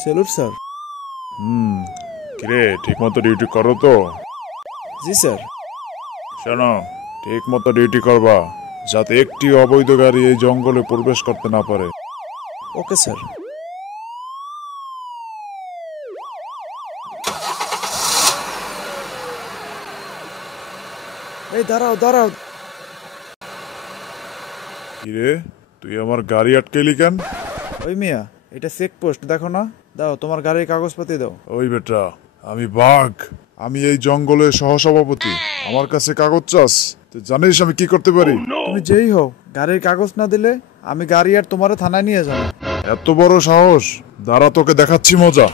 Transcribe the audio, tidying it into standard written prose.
Salute sir. কিরে ঠিক মতো ডিউটি করো তো? জি স্যার। শোনো, ঠিক মতো ডিউটি করবা, যাতে একটি অবৈধ গাড়ি এই জঙ্গলে প্রবেশ করতে না পারে। Okay sir. এই দাঁড়াও দাঁড়াও। কিরে, তুই আমার গাড়ি আটকেলি কেন? ওই মিয়া, এটা চেকপোস্ট, দেখো না? দাও তোমার গাড়ির কাগজপাতি দাও। ওই বেটা, আমি বাঘ, আমি এই জঙ্গলের সহসভাপতি। আমার কাছে কাগজ চাস? তুই জানিস আমি কি করতে পারি? তুমি যেই হও, গাড়ির কাগজ না দিলে আমি গাড়ি আর তোমারে থানায় নিয়ে যাবো। এত বড় সাহস? দাঁড়া, তোকে দেখাচ্ছি মজা।